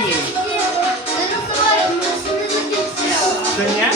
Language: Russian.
Ні. Це не